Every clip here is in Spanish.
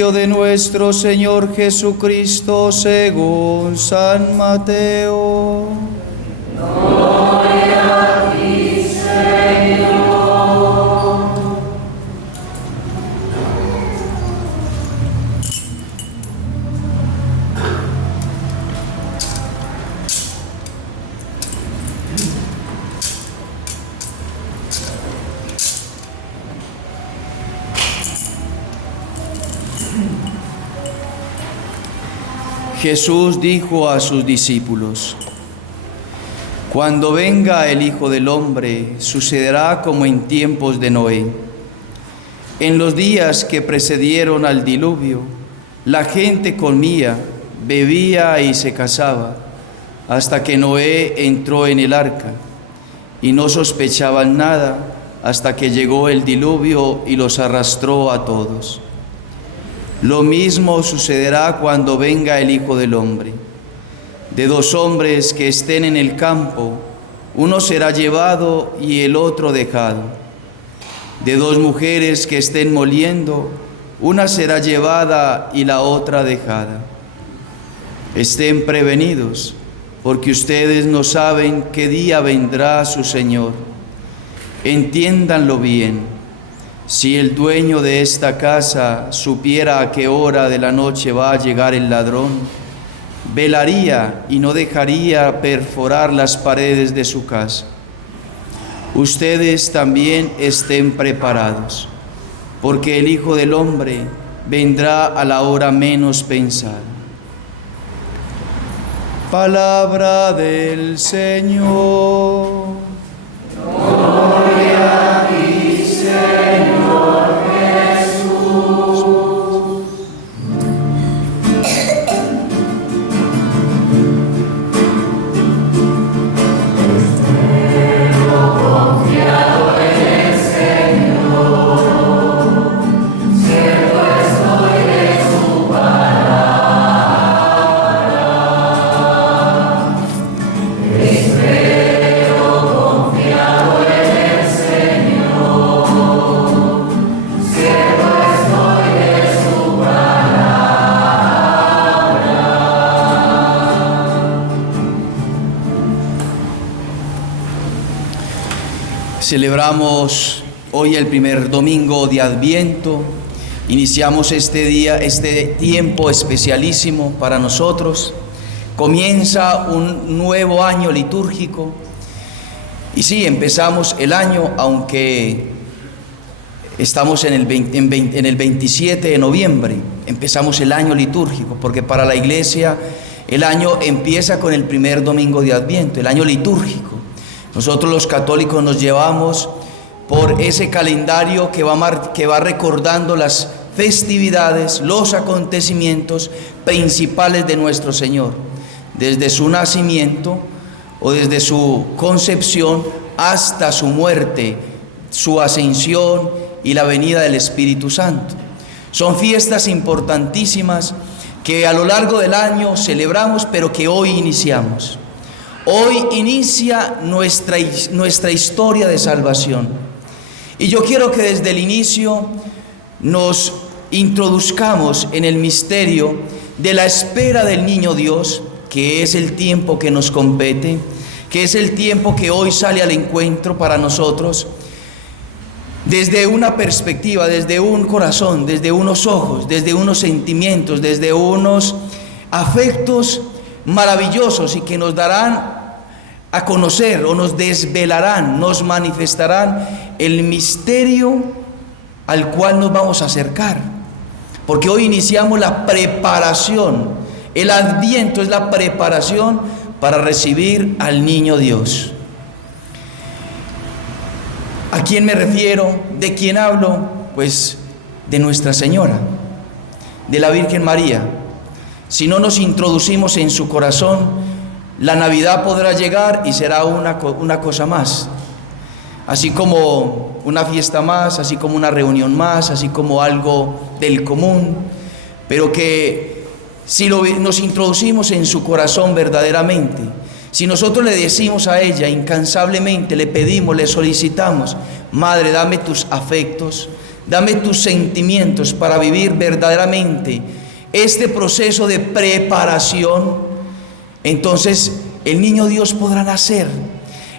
De nuestro Señor Jesucristo según San Mateo. Gloria a ti, Señor. Jesús dijo a sus discípulos: cuando venga el Hijo del Hombre, sucederá como en tiempos de Noé. En los días que precedieron al diluvio, la gente comía, bebía y se casaba, hasta que Noé entró en el arca, y no sospechaban nada hasta que llegó el diluvio y los arrastró a todos. Lo mismo sucederá cuando venga el Hijo del Hombre. De dos hombres que estén en el campo, uno será llevado y el otro dejado. De dos mujeres que estén moliendo, una será llevada y la otra dejada. Estén prevenidos, porque ustedes no saben qué día vendrá su Señor. Entiéndanlo bien. Si el dueño de esta casa supiera a qué hora de la noche va a llegar el ladrón, velaría y no dejaría perforar las paredes de su casa. Ustedes también estén preparados, porque el Hijo del Hombre vendrá a la hora menos pensada. Palabra del Señor. Gloria a ti, Señor Jesús. Espero confiado en el Señor, cierto estoy de su palabra. Espero confiado en el Señor, cierto estoy de su palabra. Celebramos hoy el primer domingo de Adviento. Iniciamos este día, este tiempo especialísimo para nosotros. Comienza un nuevo año litúrgico. Y sí, empezamos el año, aunque estamos en el 27 de noviembre. Empezamos el año litúrgico, porque para la Iglesia el año empieza con el primer domingo de Adviento, el año litúrgico. Nosotros los católicos nos llevamos por ese calendario que va recordando las festividades, los acontecimientos principales de nuestro Señor, desde su nacimiento o desde su concepción hasta su muerte, su ascensión y la venida del Espíritu Santo. Son fiestas importantísimas que a lo largo del año celebramos, pero que hoy iniciamos. Hoy inicia nuestra historia de salvación. Y yo quiero que desde el inicio nos introduzcamos en el misterio de la espera del niño Dios, que es el tiempo que nos compete, que es el tiempo que hoy sale al encuentro para nosotros, desde una perspectiva, desde un corazón, desde unos ojos, desde unos sentimientos, desde unos afectos maravillosos, y que nos darán a conocer o nos desvelarán, nos manifestarán el misterio al cual nos vamos a acercar. Porque hoy iniciamos la preparación. El Adviento es la preparación para recibir al niño Dios. ¿A quién me refiero? ¿De quién hablo? Pues de Nuestra Señora, de la Virgen María. Si no nos introducimos en su corazón, la Navidad podrá llegar y será una cosa más. Así como una fiesta más, así como una reunión más, así como algo del común, pero que si nos introducimos en su corazón verdaderamente, si nosotros le decimos a ella incansablemente, le pedimos, le solicitamos: Madre, dame tus afectos, Dame tus sentimientos para vivir verdaderamente este proceso de preparación. Entonces el niño Dios podrá nacer.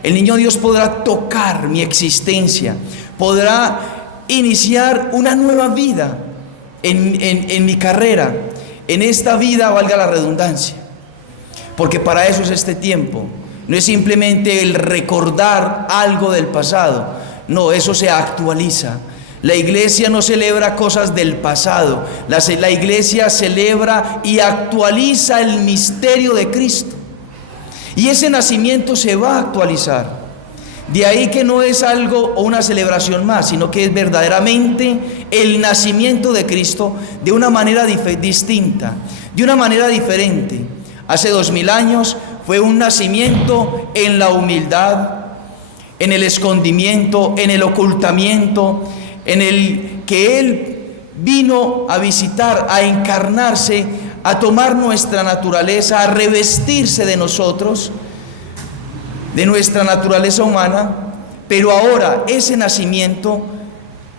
El niño Dios podrá tocar mi existencia. Podrá iniciar una nueva vida en mi carrera. En esta vida, valga la redundancia. Porque para eso es este tiempo. No es simplemente el recordar algo del pasado. No, eso se actualiza. La iglesia no celebra cosas del pasado. La iglesia celebra y actualiza el misterio de Cristo. Y ese nacimiento se va a actualizar. De ahí que no es algo o una celebración más, sino que es verdaderamente el nacimiento de Cristo de una manera distinta, de una manera diferente. Hace 2000 años fue un nacimiento en la humildad, en el escondimiento, en el ocultamiento, en el que Él vino a visitar, a encarnarse, a tomar nuestra naturaleza, a revestirse de nosotros, de nuestra naturaleza humana. Pero ahora ese nacimiento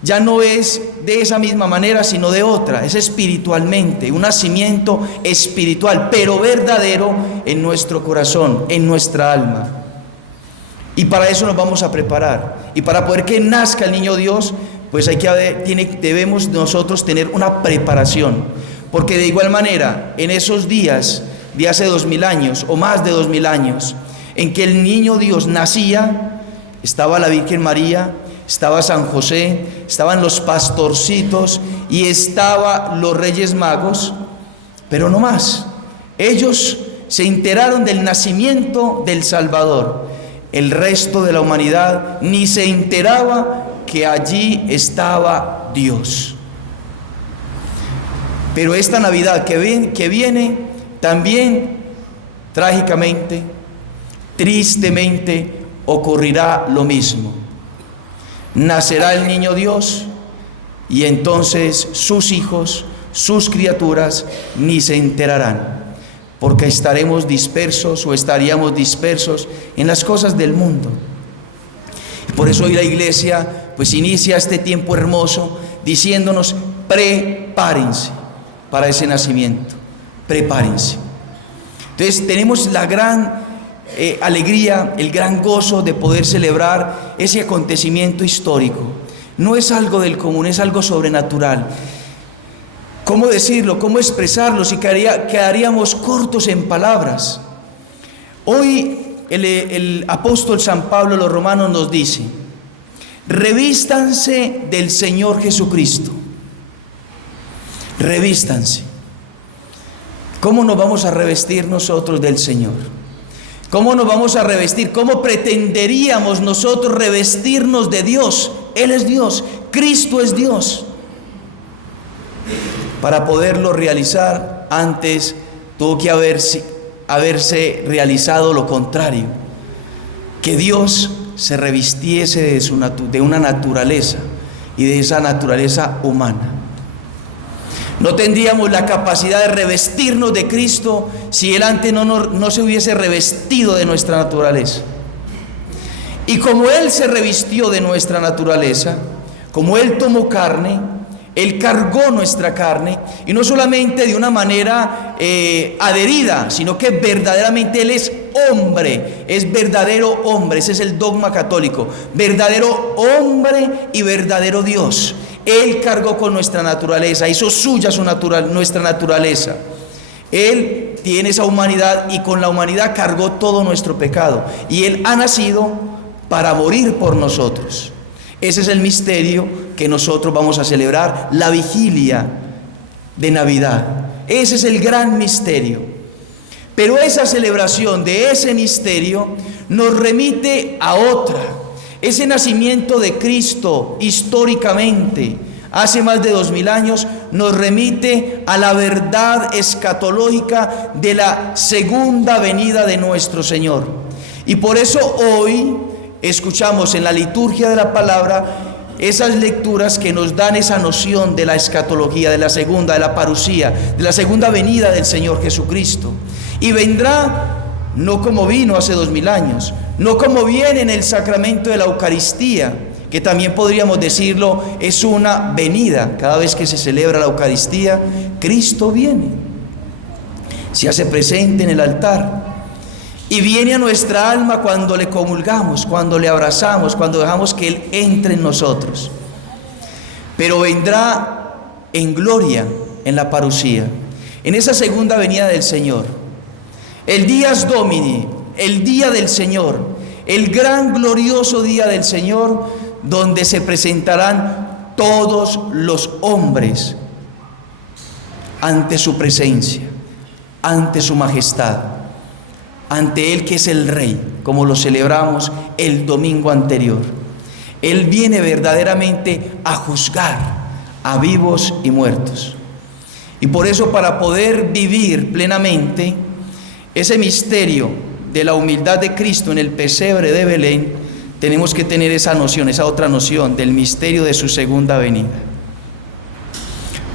ya no es de esa misma manera, sino de otra, es espiritualmente, un nacimiento espiritual, pero verdadero en nuestro corazón, en nuestra alma. Y para eso nos vamos a preparar. Y para poder que nazca el niño Dios, pues debemos nosotros tener una preparación. Porque de igual manera, en esos días de hace 2000 años o más de 2000 años, en que el niño Dios nacía, estaba la Virgen María, estaba San José, estaban los pastorcitos y estaban los Reyes Magos, pero no más. Ellos se enteraron del nacimiento del Salvador. El resto de la humanidad ni se enteraba que allí estaba Dios. Pero esta Navidad que viene, también trágicamente, tristemente, ocurrirá lo mismo. Nacerá el niño Dios y entonces sus hijos, sus criaturas, ni se enterarán, porque estaremos dispersos o estaríamos dispersos en las cosas del mundo. Y por eso hoy la iglesia pues inicia este tiempo hermoso diciéndonos: prepárense para ese nacimiento, prepárense. Entonces tenemos la gran alegría, el gran gozo de poder celebrar ese acontecimiento histórico. No es algo del común, es algo sobrenatural. ¿Cómo decirlo? ¿Cómo expresarlo? Si quedaríamos cortos en palabras. Hoy el apóstol San Pablo a los romanos nos dice: revístanse del Señor Jesucristo. Revístanse. ¿Cómo nos vamos a revestir nosotros del Señor? ¿Cómo nos vamos a revestir? ¿Cómo pretenderíamos nosotros revestirnos de Dios? Él es Dios, Cristo es Dios. Para poderlo realizar, antes tuvo que haberse realizado lo contrario, que Dios se revistiese de una naturaleza y de esa naturaleza humana. No tendríamos la capacidad de revestirnos de Cristo si Él antes no se hubiese revestido de nuestra naturaleza. Y como Él se revistió de nuestra naturaleza, como Él tomó carne, Él cargó nuestra carne, y no solamente de una manera adherida, sino que verdaderamente Él es hombre, es verdadero hombre. Ese es el dogma católico: verdadero hombre y verdadero Dios. Él cargó con nuestra naturaleza, hizo suya nuestra naturaleza. Él tiene esa humanidad y con la humanidad cargó todo nuestro pecado. Y Él ha nacido para morir por nosotros. Ese es el misterio que nosotros vamos a celebrar, la vigilia de Navidad. Ese es el gran misterio. Pero esa celebración de ese misterio nos remite a otra. Ese nacimiento de Cristo históricamente, hace más de 2000 años, nos remite a la verdad escatológica de la segunda venida de nuestro Señor. Y por eso hoy escuchamos en la liturgia de la palabra esas lecturas que nos dan esa noción de la escatología, de la parusía, de la segunda venida del Señor Jesucristo. Y vendrá no como vino hace 2000 años, no como viene en el sacramento de la Eucaristía, que también podríamos decirlo, es una venida. Cada vez que se celebra la Eucaristía, Cristo viene, se hace presente en el altar y viene a nuestra alma cuando le comulgamos, cuando le abrazamos, cuando dejamos que Él entre en nosotros. Pero vendrá en gloria en la parusía, en esa segunda venida del Señor, el Dies Domini, el día del Señor, el gran glorioso día del Señor, donde se presentarán todos los hombres ante su presencia, ante su majestad, ante Él que es el Rey, como lo celebramos el domingo anterior. Él viene verdaderamente a juzgar a vivos y muertos. Y por eso, para poder vivir plenamente ese misterio de la humildad de Cristo en el pesebre de Belén, tenemos que tener esa noción, esa otra noción del misterio de su segunda venida.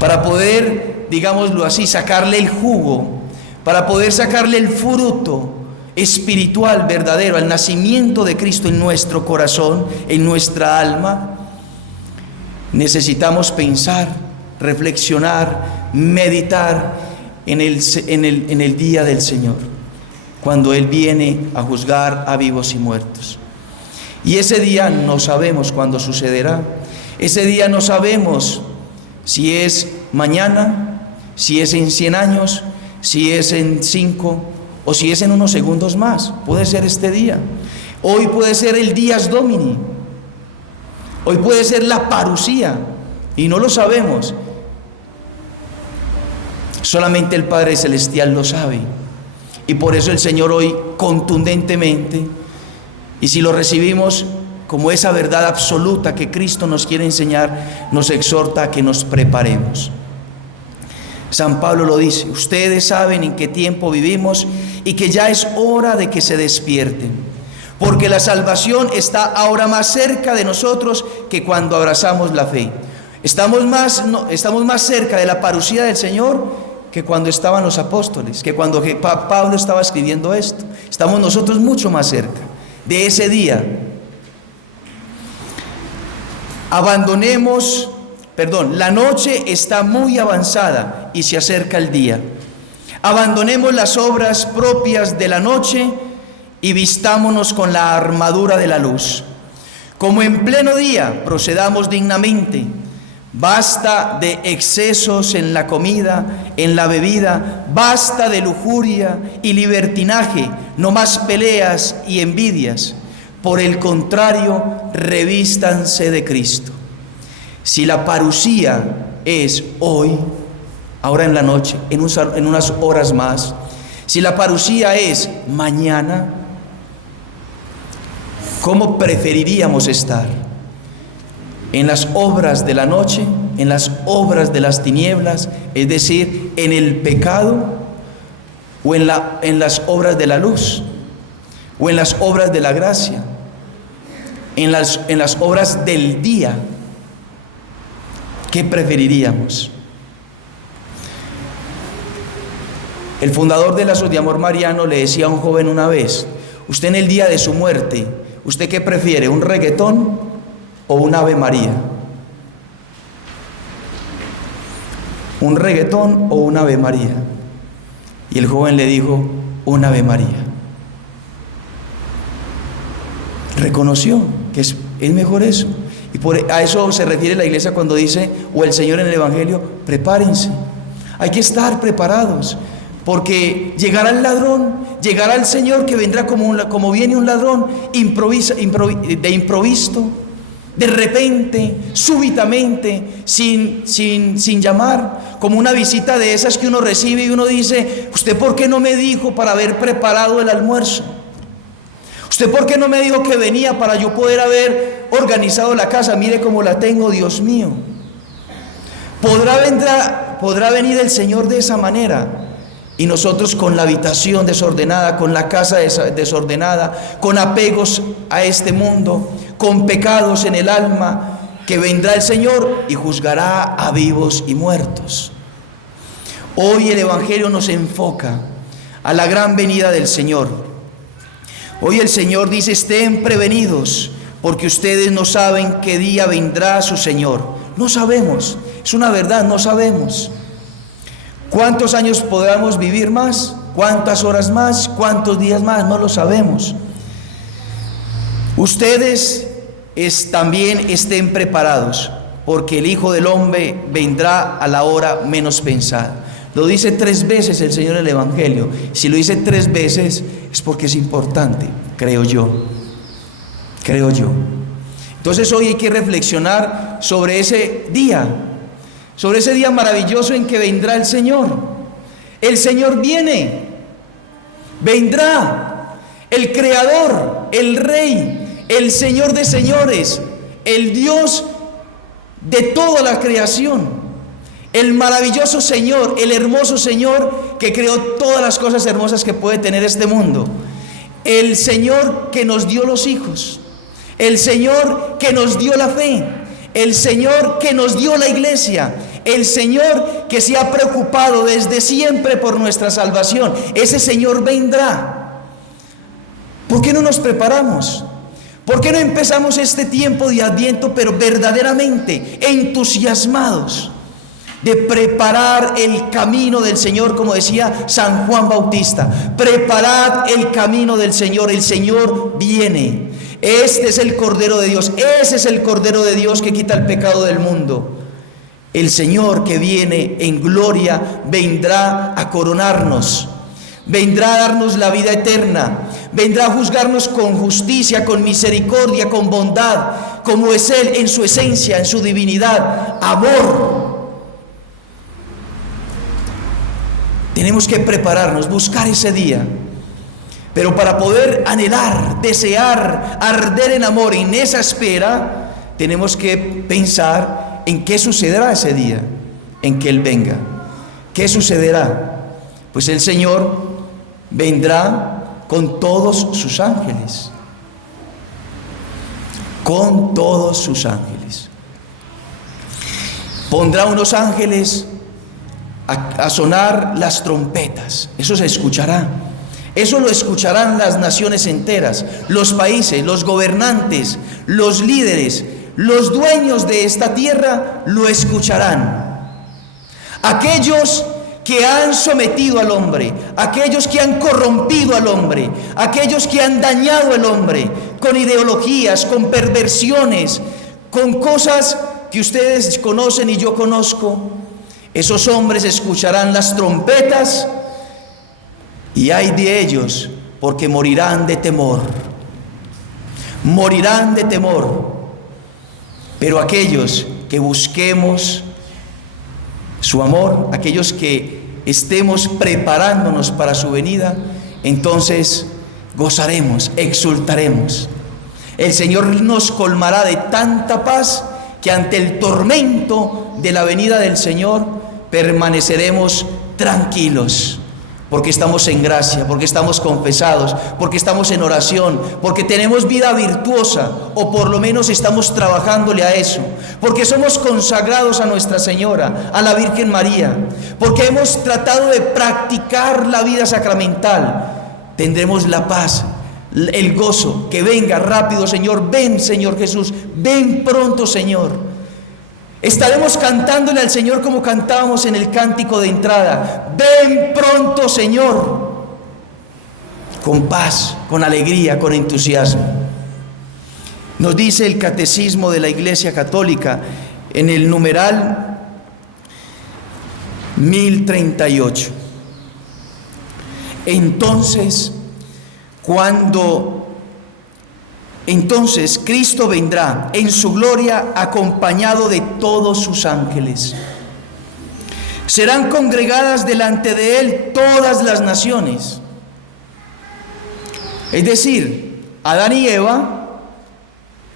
Para poder, digámoslo así, sacarle el jugo, para poder sacarle el fruto espiritual verdadero al nacimiento de Cristo en nuestro corazón, en nuestra alma, necesitamos pensar, reflexionar, meditar en el día del Señor, cuando Él viene a juzgar a vivos y muertos. Y ese día no sabemos cuándo sucederá. Ese día no sabemos si es mañana, si es en 100 años, si es en 5 o si es en unos segundos más. Puede ser este día. Hoy puede ser el Dies Domini. Hoy puede ser la parusía y no lo sabemos. Solamente el Padre Celestial lo sabe. Y por eso el Señor hoy contundentemente, y si lo recibimos como esa verdad absoluta que Cristo nos quiere enseñar, nos exhorta a que nos preparemos. San Pablo lo dice: ustedes saben en qué tiempo vivimos y que ya es hora de que se despierten, porque la salvación está ahora más cerca de nosotros que cuando abrazamos la fe. Estamos más cerca de la parusía del Señor que cuando estaban los apóstoles, que cuando Pablo estaba escribiendo esto. Estamos nosotros mucho más cerca de ese día. La noche está muy avanzada y se acerca el día. Abandonemos las obras propias de la noche y vistámonos con la armadura de la luz. Como en pleno día, procedamos dignamente. Basta de excesos en la comida, en la bebida, basta de lujuria y libertinaje, no más peleas y envidias. Por el contrario, revístanse de Cristo. Si la parusía es hoy, ahora en la noche, en unas horas más, si la parusía es mañana, ¿cómo preferiríamos estar? ¿En las obras de la noche, en las obras de las tinieblas, es decir, en el pecado, o en las obras de la luz, o en las obras de la gracia, en las obras del día? ¿Qué preferiríamos? El fundador de Lazos de Amor Mariano le decía a un joven una vez: usted en el día de su muerte, ¿usted qué prefiere, un reggaetón o un Ave María? ¿Un reggaetón o un Ave María? Y el joven le dijo: un Ave María. Reconoció que es mejor eso. Y a eso se refiere la iglesia cuando dice, o el Señor en el Evangelio: prepárense. Hay que estar preparados, porque llegará el ladrón, llegará el Señor que vendrá como viene un ladrón, de improviso, de repente, súbitamente, sin llamar, como una visita de esas que uno recibe y uno dice: ¿usted por qué no me dijo para haber preparado el almuerzo? ¿Usted por qué no me dijo que venía para yo poder haber organizado la casa? Mire cómo la tengo, Dios mío. Podrá venir el Señor de esa manera, y nosotros con la habitación desordenada, con la casa desordenada, con apegos a este mundo, con pecados en el alma, que vendrá el Señor y juzgará a vivos y muertos. Hoy el Evangelio nos enfoca a la gran venida del Señor. Hoy el Señor dice: estén prevenidos, porque ustedes no saben qué día vendrá su Señor. No sabemos, es una verdad, no sabemos. ¿Cuántos años podamos vivir más? ¿Cuántas horas más? ¿Cuántos días más? No lo sabemos. Ustedes también estén preparados, porque el Hijo del Hombre vendrá a la hora menos pensada. Lo dice 3 veces el Señor en el Evangelio. Si lo dice 3 veces es porque es importante, creo yo. Entonces hoy hay que reflexionar sobre ese día maravilloso en que vendrá el Señor. El Señor viene, vendrá, el Creador, el Rey, el Señor de señores, el Dios de toda la creación. El maravilloso Señor, el hermoso Señor que creó todas las cosas hermosas que puede tener este mundo. El Señor que nos dio los hijos. El Señor que nos dio la fe. El Señor que nos dio la iglesia. El Señor que se ha preocupado desde siempre por nuestra salvación. Ese Señor vendrá. ¿Por qué no nos preparamos? ¿Por qué no empezamos este tiempo de Adviento, pero verdaderamente entusiasmados de preparar el camino del Señor, como decía San Juan Bautista? Preparad el camino del Señor, el Señor viene. Este es el Cordero de Dios, ese es el Cordero de Dios que quita el pecado del mundo. El Señor que viene en gloria vendrá a coronarnos, vendrá a darnos la vida eterna, vendrá a juzgarnos con justicia, con misericordia, con bondad, como es Él en su esencia, en su divinidad, amor. Tenemos que prepararnos, buscar ese día. Pero para poder anhelar, desear, arder en amor en esa espera, tenemos que pensar en qué sucederá ese día, en que Él venga. ¿Qué sucederá? Pues el Señor vendrá con todos sus ángeles. Con todos sus ángeles. Pondrá unos ángeles a sonar las trompetas. Eso se escuchará. Eso lo escucharán las naciones enteras, los países, los gobernantes, los líderes, los dueños de esta tierra lo escucharán. Aquellos que han sometido al hombre, aquellos que han corrompido al hombre, aquellos que han dañado al hombre con ideologías, con perversiones, con cosas que ustedes conocen y yo conozco, esos hombres escucharán las trompetas. Y ay de ellos, porque morirán de temor. Morirán de temor. Pero aquellos que busquemos su amor, aquellos que estemos preparándonos para su venida, entonces gozaremos, exultaremos. El Señor nos colmará de tanta paz que ante el tormento de la venida del Señor permaneceremos tranquilos. Porque estamos en gracia, porque estamos confesados, porque estamos en oración, porque tenemos vida virtuosa, o por lo menos estamos trabajándole a eso, porque somos consagrados a Nuestra Señora, a la Virgen María, porque hemos tratado de practicar la vida sacramental. Tendremos la paz, el gozo, que venga rápido, Señor. Ven, Señor Jesús, ven pronto, Señor. Estaremos cantándole al Señor como cantábamos en el cántico de entrada. Ven pronto, Señor. Con paz, con alegría, con entusiasmo. Nos dice el Catecismo de la Iglesia Católica en el numeral 1038. Entonces Cristo vendrá en su gloria acompañado de todos sus ángeles. Serán congregadas delante de Él todas las naciones. Es decir, Adán y Eva,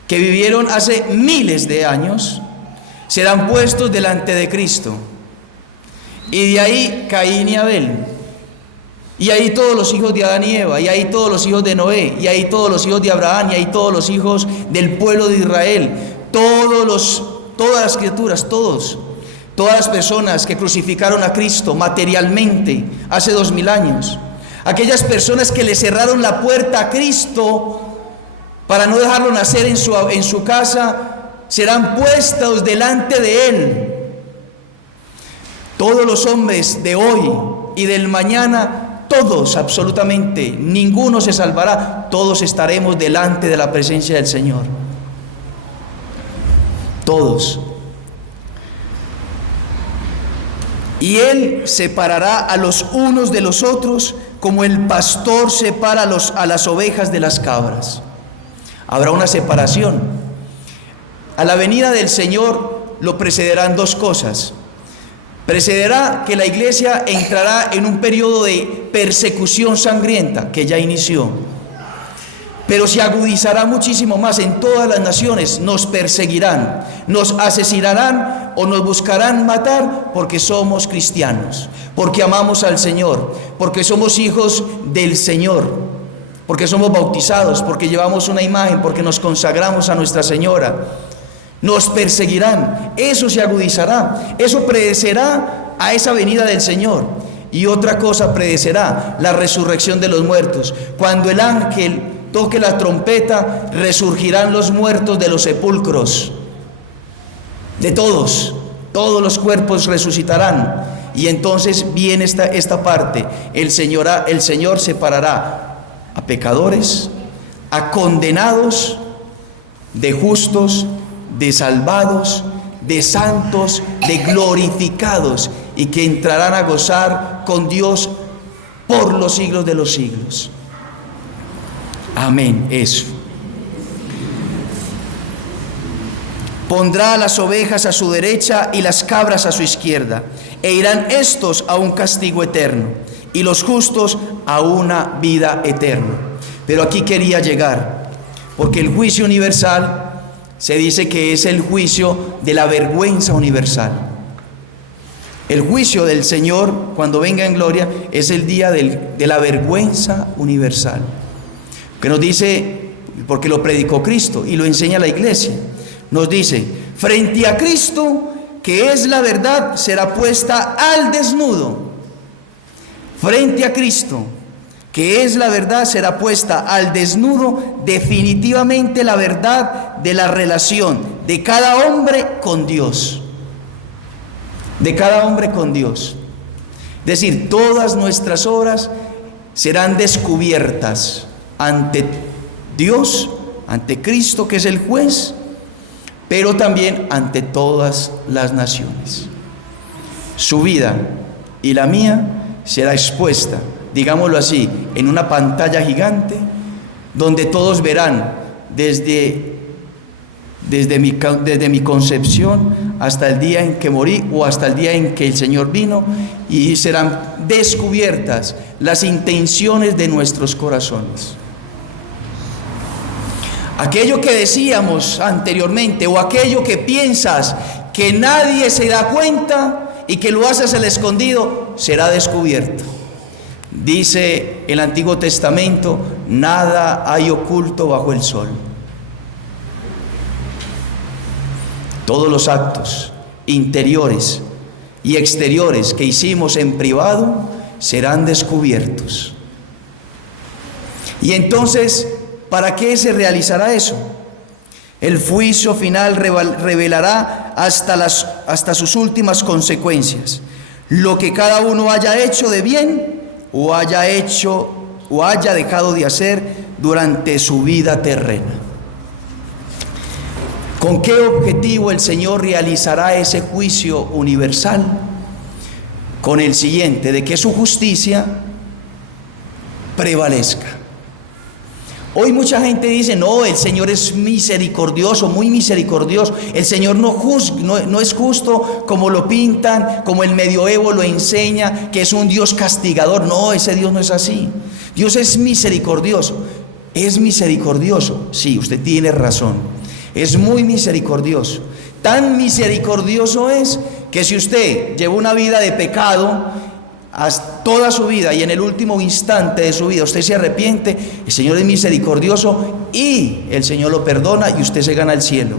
que vivieron hace miles de años, serán puestos delante de Cristo. Y de ahí Caín y Abel. Y ahí todos los hijos de Adán y Eva, y ahí todos los hijos de Noé, y ahí todos los hijos de Abraham, y ahí todos los hijos del pueblo de Israel, todas las criaturas, todas las personas que crucificaron a Cristo materialmente hace 2000 años, aquellas personas que le cerraron la puerta a Cristo para no dejarlo nacer en su casa, serán puestos delante de Él. Todos los hombres de hoy y del mañana, todos, absolutamente, ninguno se salvará, todos estaremos delante de la presencia del Señor. Todos. Y Él separará a los unos de los otros, como el pastor separa a las ovejas de las cabras. Habrá una separación. A la venida del Señor lo precederán dos cosas. Precederá que la iglesia entrará en un periodo de persecución sangrienta que ya inició, pero se agudizará muchísimo más en todas las naciones. Nos perseguirán, nos asesinarán o nos buscarán matar porque somos cristianos, porque amamos al Señor, porque somos hijos del Señor, porque somos bautizados, porque llevamos una imagen, porque nos consagramos a Nuestra Señora. Nos perseguirán, eso se agudizará, eso predecerá a esa venida del Señor. Y otra cosa predecerá, la resurrección de los muertos. Cuando el ángel toque la trompeta, resurgirán los muertos de los sepulcros, de todos los cuerpos resucitarán. Y entonces viene esta parte, el Señor separará a pecadores, a condenados, de justos, de salvados, de santos, de glorificados, y que entrarán a gozar con Dios por los siglos de los siglos. Amén. Eso. Pondrá a las ovejas a su derecha y las cabras a su izquierda, e irán estos a un castigo eterno, y los justos a una vida eterna. Pero aquí quería llegar, porque el juicio universal se dice que es el juicio de la vergüenza universal. El juicio del Señor, cuando venga en gloria, es el día de la vergüenza universal. Que nos dice, porque lo predicó Cristo y lo enseña la iglesia, nos dice: frente a Cristo, que es la verdad, será puesta al desnudo. Frente a Cristo, que es la verdad, será puesta al desnudo definitivamente la verdad de la relación de cada hombre con Dios. De cada hombre con Dios. Es decir, todas nuestras obras serán descubiertas ante Dios, ante Cristo, que es el juez, pero también ante todas las naciones. Su vida y la mía será expuesta, digámoslo así, en una pantalla gigante, donde todos verán desde mi concepción hasta el día en que morí o hasta el día en que el Señor vino, y serán descubiertas las intenciones de nuestros corazones. Aquello que decíamos anteriormente, o aquello que piensas que nadie se da cuenta y que lo haces al escondido, será descubierto. Dice el Antiguo Testamento: nada hay oculto bajo el sol. Todos los actos interiores y exteriores que hicimos en privado serán descubiertos. Y entonces, ¿para qué se realizará eso? El juicio final revelará hasta sus últimas consecuencias, lo que cada uno haya hecho de bien o haya dejado de hacer durante su vida terrena. ¿Con qué objetivo el Señor realizará ese juicio universal? Con el siguiente: de que su justicia prevalezca. Hoy mucha gente dice: no, el Señor es misericordioso, muy misericordioso. El Señor no es justo como lo pintan, como el medioevo lo enseña, que es un Dios castigador. No, ese Dios no es así. Dios es misericordioso. ¿Es misericordioso? Sí, usted tiene razón. Es muy misericordioso. Tan misericordioso es que si usted lleva una vida de pecado hasta toda su vida y en el último instante de su vida usted se arrepiente, el Señor es misericordioso y el Señor lo perdona y usted se gana el cielo.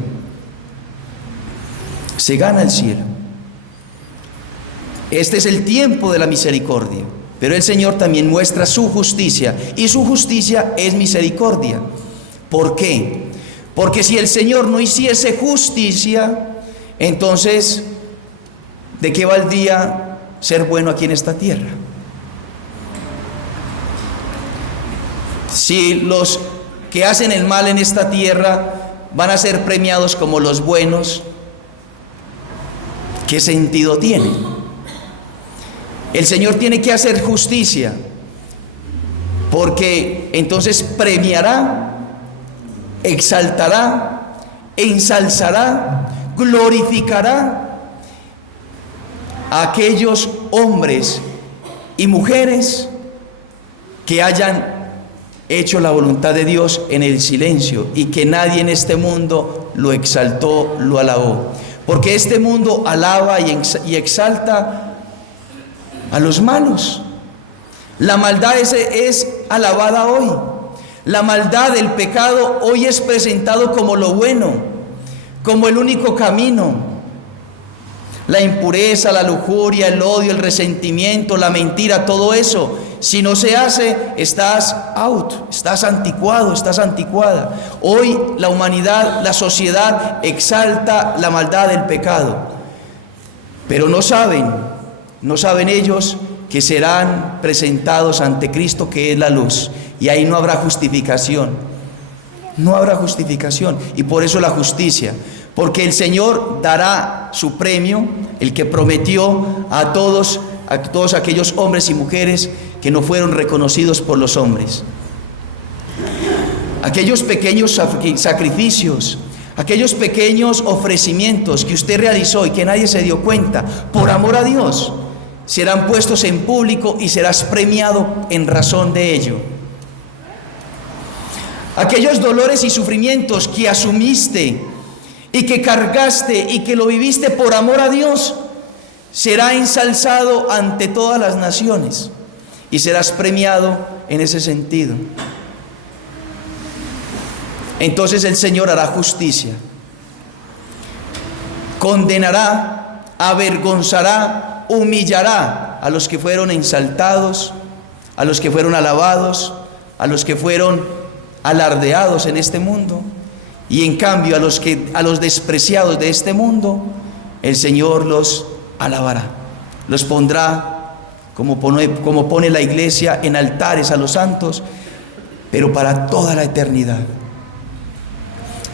Se gana el cielo. Este es el tiempo de la misericordia, pero el Señor también muestra su justicia, y su justicia es misericordia. ¿Por qué? Porque si el Señor no hiciese justicia, entonces, ¿de qué valdría ser bueno aquí en esta tierra? Si los que hacen el mal en esta tierra van a ser premiados como los buenos, ¿qué sentido tiene? El Señor tiene que hacer justicia, porque entonces premiará, exaltará, ensalzará, glorificará a aquellos hombres y mujeres que hayan hecho la voluntad de Dios en el silencio y que nadie en este mundo lo exaltó, lo alabó. Porque este mundo alaba y exalta a los malos. La maldad es alabada hoy. La maldad, el pecado, hoy es presentado como lo bueno, como el único camino. La impureza, la lujuria, el odio, el resentimiento, la mentira, todo eso, si no se hace, estás out, estás anticuado, estás anticuada. Hoy la humanidad, la sociedad exalta la maldad del pecado, pero no saben ellos que serán presentados ante Cristo, que es la luz, y ahí no habrá justificación, no habrá justificación. Y por eso la justicia, porque el Señor dará su premio, el que prometió a todos aquellos hombres y mujeres que no fueron reconocidos por los hombres. Aquellos pequeños sacrificios, aquellos pequeños ofrecimientos que usted realizó y que nadie se dio cuenta, por amor a Dios, serán puestos en público y serás premiado en razón de ello. Aquellos dolores y sufrimientos que asumiste y que cargaste y que lo viviste por amor a Dios, será ensalzado ante todas las naciones y serás premiado en ese sentido. Entonces el Señor hará justicia, condenará, avergonzará, humillará a los que fueron exaltados, a los que fueron alabados, a los que fueron alardeados en este mundo, y en cambio a los despreciados de este mundo, el Señor los alabará, los pondrá, como pone la iglesia, en altares a los santos, pero para toda la eternidad.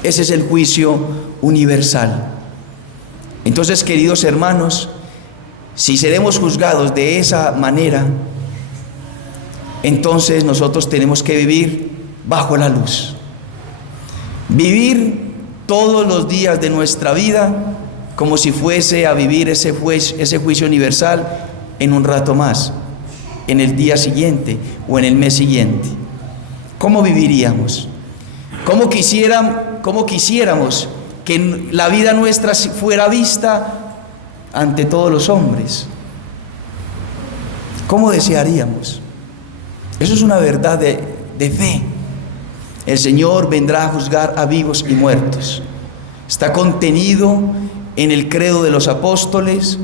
Ese es el juicio universal. Entonces, queridos hermanos, si seremos juzgados de esa manera, entonces nosotros tenemos que vivir bajo la luz. Vivir todos los días de nuestra vida como si fuese a vivir ese juicio universal en un rato más, en el día siguiente o en el mes siguiente. ¿Cómo viviríamos? ¿Cómo quisiéramos que la vida nuestra fuera vista ante todos los hombres? ¿Cómo desearíamos? Eso es una verdad de fe. El Señor vendrá a juzgar a vivos y muertos. Está contenido en el credo de los apóstoles,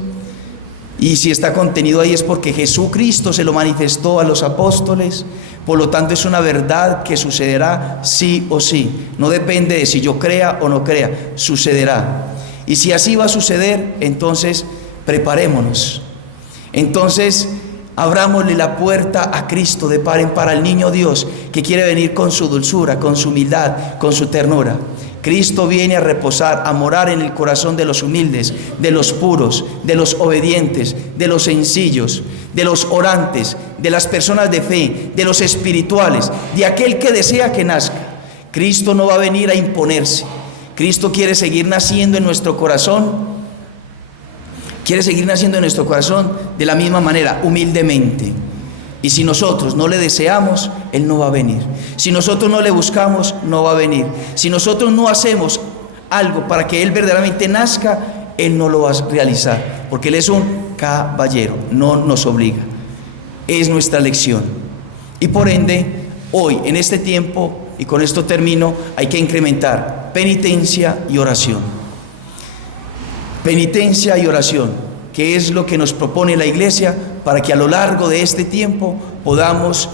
y si está contenido ahí es porque Jesucristo se lo manifestó a los apóstoles. Por lo tanto, es una verdad que sucederá sí o sí. No depende de si yo crea o no crea, sucederá. Y si así va a suceder, entonces preparémonos. Entonces, abrámosle la puerta a Cristo de par en par, al niño Dios que quiere venir con su dulzura, con su humildad, con su ternura. Cristo viene a reposar, a morar en el corazón de los humildes, de los puros, de los obedientes, de los sencillos, de los orantes, de las personas de fe, de los espirituales, de aquel que desea que nazca. Cristo no va a venir a imponerse. Cristo quiere seguir naciendo en nuestro corazón. Quiere seguir naciendo en nuestro corazón de la misma manera, humildemente. Y si nosotros no le deseamos, Él no va a venir. Si nosotros no le buscamos, no va a venir. Si nosotros no hacemos algo para que Él verdaderamente nazca, Él no lo va a realizar. Porque Él es un caballero, no nos obliga. Es nuestra elección. Y por ende, hoy, en este tiempo, y con esto termino, hay que incrementar penitencia y oración. Penitencia y oración, que es lo que nos propone la iglesia para que a lo largo de este tiempo podamos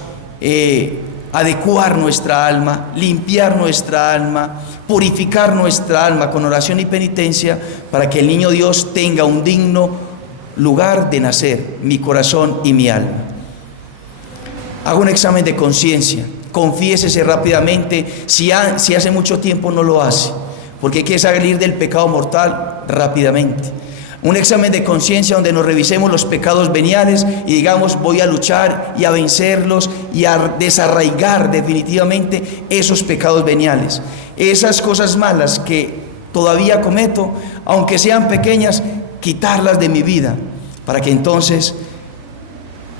adecuar nuestra alma, limpiar nuestra alma, purificar nuestra alma con oración y penitencia para que el niño Dios tenga un digno lugar de nacer, mi corazón y mi alma. Haga un examen de conciencia, confiésese rápidamente si hace mucho tiempo no lo hace, porque hay que salir del pecado mortal rápidamente. Un examen de conciencia donde nos revisemos los pecados veniales y digamos, voy a luchar y a vencerlos y a desarraigar definitivamente esos pecados veniales. Esas cosas malas que todavía cometo, aunque sean pequeñas, quitarlas de mi vida, para que entonces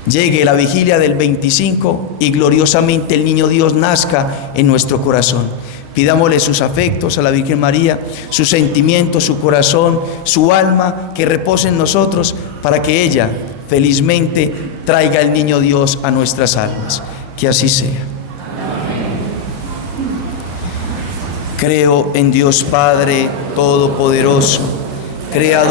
llegue la vigilia del 25 y gloriosamente el niño Dios nazca en nuestro corazón. Pidámosle sus afectos a la Virgen María, sus sentimientos, su corazón, su alma, que repose en nosotros para que ella felizmente traiga el niño Dios a nuestras almas. Que así sea. Amén. Creo en Dios Padre Todopoderoso, Creador